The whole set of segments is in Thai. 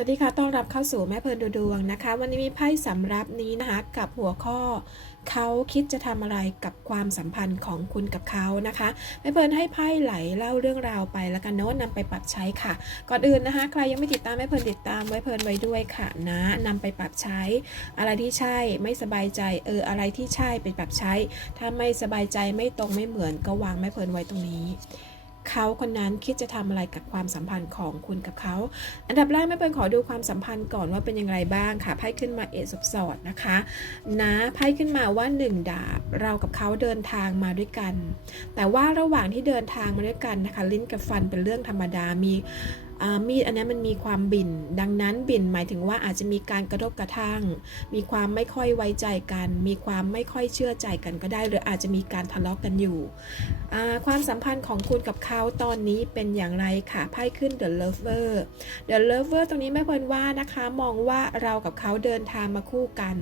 วัสดีค่ะ ต้อนรับเข้าสู่แม่เพลินดูดวงนะคะ วันนี้มีไพ่สำรับนี้นะคะกับหัวข้อ เขาคิดจะทำอะไรกับความสัมพันธ์ของคุณกับเขานะคะ แม่เพลินให้ไพ่ไหลเล่าเรื่องราวไปแล้วกันโน้ตนำไปปรับใช้ค่ะ ก่อนอื่นนะคะ ใครยังไม่ติดตามแม่เพลินติดตามไว้เพลินไว้ด้วยค่ะนะนำไปปรับใช้ อะไรที่ใช่ไม่สบายใจเอออะไรที่ใช่ไปปรับใช้ ถ้าไม่สบายใจไม่ตรงไม่เหมือนก็วางแม่เพลินไว้ตรงนี้ เขาคนนั้นคิดจะทำอะไรกับความสัมพันธ์ของคุณกับเขา อันดับแรกไม่เปิ้ลขอดูความสัมพันธ์ก่อนว่าเป็นอย่างไรบ้างค่ะ ไพ่ขึ้นมาเอสบสอดนะคะ นะไพ่ขึ้นมาว่าหนึ่งดาบ เรากับเขาเดินทางมาด้วยกัน แต่ว่าระหว่างที่เดินทางมาด้วยกันนะคะ ลิ้นกับฟันเป็นเรื่องธรรมดามี มีดอันนี้มันมีความบิ่น ดังนั้นบิ่นหมายถึงว่าอาจจะมีการกระทบกระทั่ง มีความไม่ค่อยไว้ใจกัน มีความไม่ค่อยเชื่อใจกันก็ได้ หรืออาจจะมีการทะเลาะกันอยู่ความสัมพันธ์ของคุณกับเขาตอนนี้เป็นอย่างไรค่ะไพ่ขึ้น The Lover The Lover ตรงนี้แม่เพลินว่านะคะมองว่าเรากับเขาเดินทางมาคู่กัน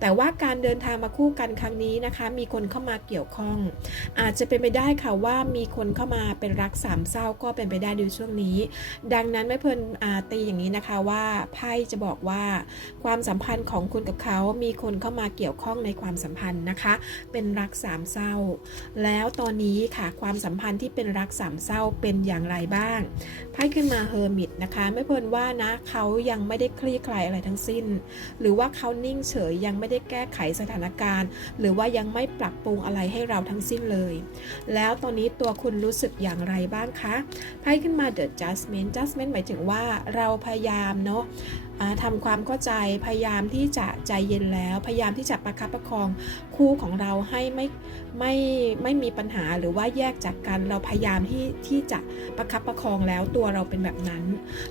แต่ว่าการเดินทางมาคู่กันครั้งนี้นะคะ มีคนเข้ามาเกี่ยวข้อง อาจจะเป็นไปได้ค่ะว่ามีคนเข้ามาเป็นรักสามเศร้าก็เป็นไปได้ในช่วงนี้ดังนั้นแม่เพลินอาตีอย่างนี้นะคะว่าไพ่จะบอกว่า ความสัมพันธ์ของคุณกับเขามีคนเข้ามาเกี่ยวข้องในความสัมพันธ์นะคะ เป็นรักสามเศร้า แล้วตอนนี้ค่ะความสัมพันธ์ที่เป็นรักสามเศร้าเป็นอย่างไรบ้างไพ่ขึ้นมาเฮอร์มิตนะคะไม่เพลินว่านะเขายังไม่ได้คลี่คลายอะไรทั้งสิ้น หรือว่าเขานิ่งเฉยยังไม่ได้แก้ไขสถานการณ์ หรือว่ายังไม่ปรับปรุงอะไรให้เราทั้งสิ้นเลย แล้วตอนนี้ตัวคุณรู้สึกอย่างไรบ้างคะไพ่ขึ้นมา The Judgment Judgment หมายถึงว่าเราพยายามเนาะ ทำความเข้าใจพยายามที่จะใจเย็นแล้ว พยายามที่จะประคับประคองคู่ของเราให้ไม่ไม่ไม่มีปัญหาหรือว่าแยกจากกัน เราพยายามที่ที่จะประคับประคองแล้วตัวเราเป็นแบบนั้น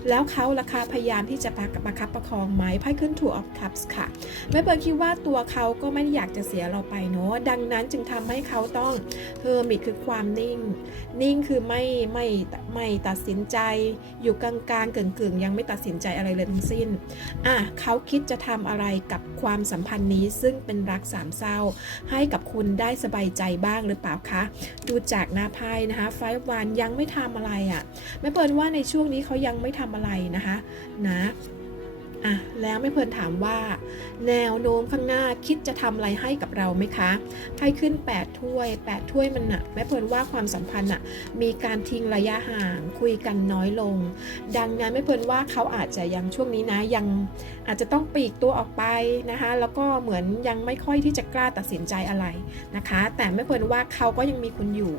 แล้วเขาราคาพยายามที่จะประประคับประคองไหมไพ่ขึ้น Two of Cups ค่ะแม่เบิร์คิดว่าตัวเขาก็ไม่ได้อยากจะเสียเราไปเนาะดังนั้นจึงทำให้เขาต้องเฮอร์มิตคือความนิ่ง นิ่งคือไม่ไม่ไม่ตัดสินใจอยู่กลางกลางๆเกึ่งๆ ยังไม่ตัดสินใจอะไรเลยทั้งสิ้นอะเขาคิดจะทำอะไรกับความสัมพันธ์นี้ซึ่งเป็นรักสามเศร้า ให้กับคุณได้สบายใจบ้างหรือเปล่าคะ ดูจากหน้าไพ่นะคะไฟวันยังไม่ทำอะไรอะ่ะแม่เปิดว่าในช่วงนี้เขายังไม่ทำอะไรนะคะนะ อะแล้วแม่เพลินถามว่า แนวโน้มข้างหน้าคิดจะทำอะไรให้กับเราไหมคะไพ่ขึ้น 8 ถ้วย 8 ถ้วยมันน่ะแม่เพลินว่าความสัมพันธ์น่ะมีการทิ้งระยะห่างคุยกันน้อยลง ดังนั้นแม่เพลินว่าเขาอาจจะยังช่วงนี้นะยังอาจจะต้องปีกตัวออกไปนะคะ แล้วก็เหมือนยังไม่ค่อยที่จะกล้าตัดสินใจอะไรนะคะ แต่แม่เพลินว่าเขาก็ยังมีคุณอยู่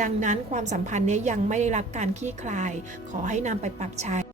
ดังนั้นความสัมพันธ์เนี้ยยังไม่ได้รับการคลี่คลาย ขอให้นำไปปรับใช้